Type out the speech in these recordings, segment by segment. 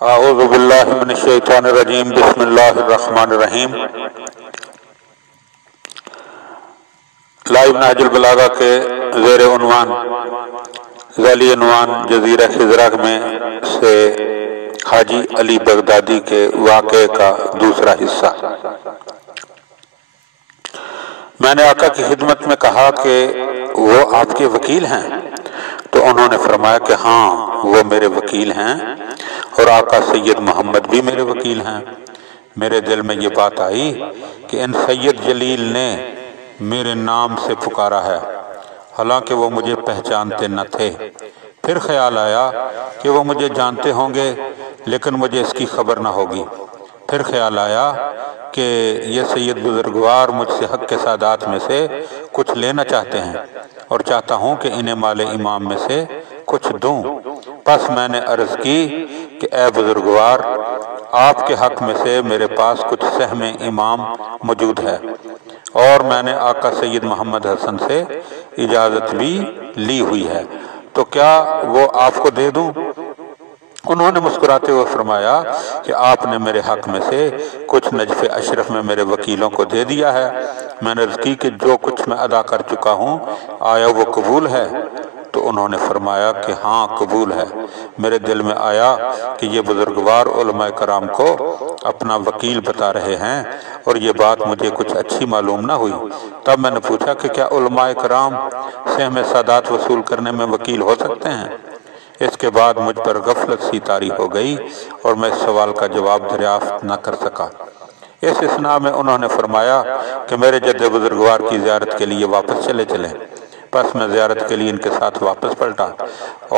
اعوذ باللہ من الشیطان الرجیم بسم اللہ الرحمن الرحیم۔ لائیو نہج البلاغہ کے زیر عنوان ذیلی عنوان جزیرہ خضرہ میں سے حاجی علی بغدادی کے واقعے کا دوسرا حصہ۔ میں نے آقا کی خدمت میں کہا کہ وہ آپ کے وکیل ہیں، تو انہوں نے فرمایا کہ ہاں وہ میرے وکیل ہیں اور آقا سید محمد بھی میرے وکیل ہیں۔ میرے دل میں یہ بات آئی کہ ان سید جلیل نے میرے نام سے پکارا ہے، حالانکہ وہ مجھے پہچانتے نہ تھے۔ پھر خیال آیا کہ وہ مجھے جانتے ہوں گے لیکن مجھے اس کی خبر نہ ہوگی۔ پھر خیال آیا کہ یہ سید بزرگوار مجھ سے حق کے سادات میں سے کچھ لینا چاہتے ہیں اور چاہتا ہوں کہ انہیں مال امام میں سے کچھ دوں۔ پس میں نے عرض کی کہ اے بزرگوار، آپ کے حق میں سے میرے پاس کچھ سہم امام موجود ہے، اور میں نے آقا سید محمد حسن سے اجازت بھی لی ہوئی ہے، تو کیا وہ آپ کو دے دوں؟ انہوں نے مسکراتے ہوئے فرمایا کہ آپ نے میرے حق میں سے کچھ نجف اشرف میں میرے وکیلوں کو دے دیا ہے۔ میں نے عرض کی کہ جو کچھ میں ادا کر چکا ہوں آیا وہ قبول ہے؟ تو انہوں نے فرمایا کہ ہاں قبول ہے۔ میرے دل میں آیا کہ یہ بزرگوار علماء کرام کو اپنا وکیل بتا رہے ہیں اور یہ بات مجھے کچھ اچھی معلوم نہ ہوئی۔ تب میں نے پوچھا کہ کیا علماء کرام سہم سادات وصول کرنے میں وکیل ہو سکتے ہیں؟ اس کے بعد مجھ پر غفلت سی طاری ہو گئی اور میں اس سوال کا جواب دریافت نہ کر سکا۔ اس اثناء میں انہوں نے فرمایا کہ میرے جد بزرگوار کی زیارت کے لیے واپس چلیں۔ پس میں زیارت کے لیے ان کے ساتھ واپس پلٹا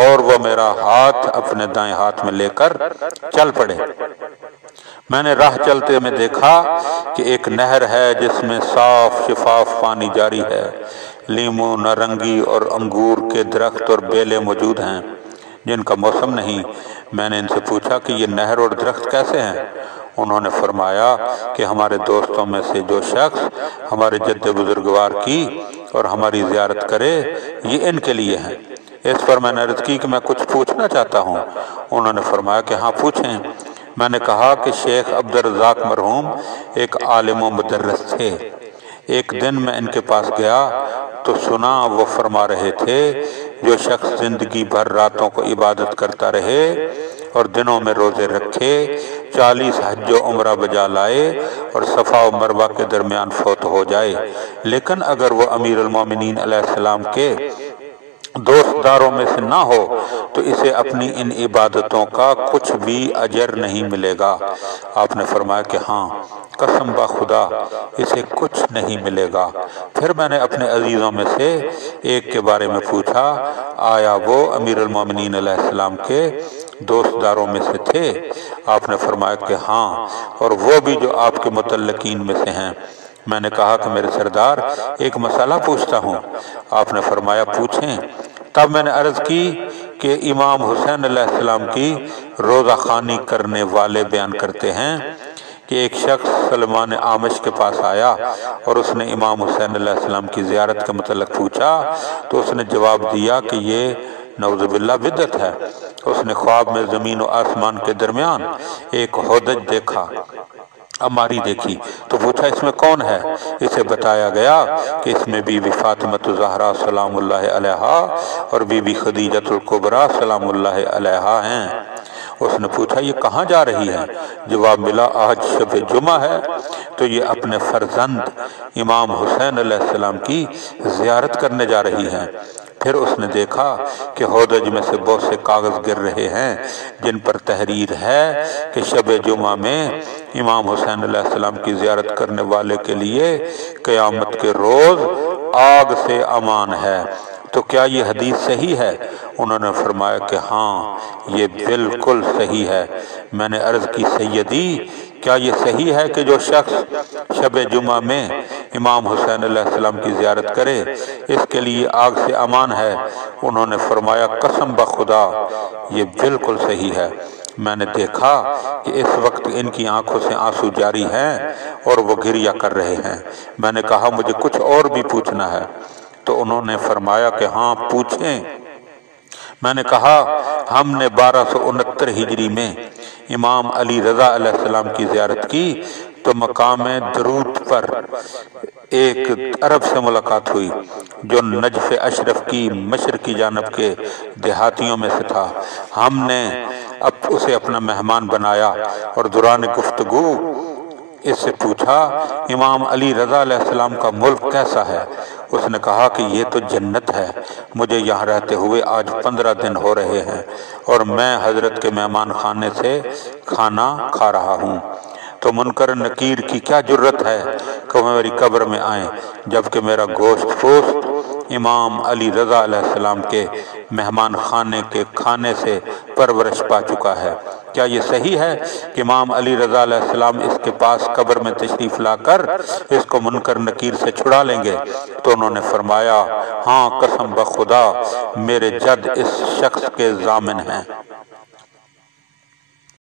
اور وہ میرا ہاتھ اپنے دائیں ہاتھ میں لے کر چل پڑے۔ میں نے راہ چلتے میں دیکھا کہ ایک نہر ہے جس میں صاف شفاف پانی جاری ہے، لیموں، نارنگی اور انگور کے درخت اور بیلیں موجود ہیں جن کا موسم نہیں۔ میں نے ان سے پوچھا کہ یہ نہر اور درخت کیسے ہیں؟ انہوں نے فرمایا کہ ہمارے دوستوں میں سے جو شخص ہمارے جد بزرگوار کی اور ہماری زیارت کرے یہ ان کے لیے ہیں۔ اس پر میں نے عرض کی کہ میں کچھ پوچھنا چاہتا ہوں۔ انہوں نے فرمایا کہ ہاں پوچھیں۔ میں نے کہا کہ شیخ عبدالرزاق مرحوم ایک عالم و مدرس تھے۔ ایک دن میں ان کے پاس گیا تو سنا وہ فرما رہے تھے، جو شخص زندگی بھر راتوں کو عبادت کرتا رہے اور دنوں میں روزے رکھے، 40 حج و عمرہ بجا لائے اور صفا و مروہ کے درمیان فوت ہو جائے، لیکن اگر وہ امیر المومنین علیہ السلام کے دوست داروں میں سے نہ ہو تو اسے اپنی ان عبادتوں کا کچھ بھی اجر نہیں ملے گا۔ آپ نے فرمایا کہ ہاں قسم با خدا اسے کچھ نہیں ملے گا۔ پھر میں نے اپنے عزیزوں میں سے ایک کے بارے میں پوچھا، آیا وہ امیر المومنین علیہ السلام کے دوست داروں میں سے تھے؟ آپ نے فرمایا کہ ہاں، اور وہ بھی جو آپ کے متعلقین میں سے ہیں۔ میں نے کہا کہ میرے سردار ایک مسئلہ پوچھتا ہوں۔ آپ نے فرمایا پوچھیں۔ تب میں نے عرض کی کہ امام حسین علیہ السلام کی روزہ خوانی کرنے والے بیان کرتے ہیں کہ ایک شخص سلمان عامش کے پاس آیا اور اس نے امام حسین علیہ السلام کی زیارت کے متعلق پوچھا تو اس نے جواب دیا کہ یہ نعوذ باللہ بدعت ہے۔ اس نے خواب میں زمین و آسمان کے درمیان ایک ہودج دیکھا، اماری دیکھی، تو پوچھا اس میں کون ہے؟ اسے بتایا گیا کہ اس میں بی بی فاطمہ زہرا سلام اللہ علیہا اور بی بی خدیجۃ الکبریٰ سلام اللہ علیہا ہیں۔ اس نے پوچھا یہ کہاں جا رہی ہے؟ جواب ملا آج شب جمعہ ہے تو یہ اپنے فرزند امام حسین علیہ السلام کی زیارت کرنے جا رہی ہیں۔ پھر اس نے دیکھا کہ ہودج میں سے بہت سے کاغذ گر رہے ہیں جن پر تحریر ہے کہ شب جمعہ میں امام حسین علیہ السلام کی زیارت کرنے والے کے لیے قیامت کے روز آگ سے امان ہے۔ تو کیا یہ حدیث صحیح ہے؟ انہوں نے فرمایا کہ ہاں یہ بالکل صحیح ہے۔ میں نے عرض کی سیدی کیا یہ صحیح ہے کہ جو شخص شب جمعہ میں امام حسین علیہ السلام کی زیارت کرے اس کے لیے آگ سے امان ہے؟ انہوں نے فرمایا قسم بخدا یہ بالکل صحیح ہے۔ میں نے دیکھا کہ اس وقت ان کی آنکھوں سے آنسو جاری ہیں اور وہ گریہ کر رہے ہیں۔ میں نے کہا مجھے کچھ اور بھی پوچھنا ہے، تو انہوں نے فرمایا کہ ہاں پوچھیں۔ میں نے کہا ہم نے 1269 ہجری میں امام علی رضا علیہ السلام کی زیارت کی تو مقام درود پر ایک عرب سے ملاقات ہوئی جو نجف اشرف کی مشرقی جانب کے دیہاتیوں میں سے تھا۔ ہم نے اسے اپنا مہمان بنایا اور دوران گفتگو اس سے پوچھا امام علی رضا علیہ السلام کا ملک کیسا ہے؟ اس نے کہا کہ یہ تو جنت ہے، مجھے یہاں رہتے ہوئے آج 15 دن ہو رہے ہیں اور میں حضرت کے مہمان خانے سے کھانا کھا رہا ہوں۔ تو منکر نکیر کی کیا جرت ہے کہ وہ میری قبر میں آئیں جبکہ میرا گوشت پوست امام علی رضا علیہ السلام کے مہمان خانے کے کھانے سے پرورش پا چکا ہے؟ کیا یہ صحیح ہے کہ امام علی رضا علیہ السلام اس کے پاس قبر میں تشریف لا کر اس کو منکر نکیر سے چھڑا لیں گے؟ تو انہوں نے فرمایا ہاں قسم بخدا میرے جد اس شخص کے ضامن ہیں۔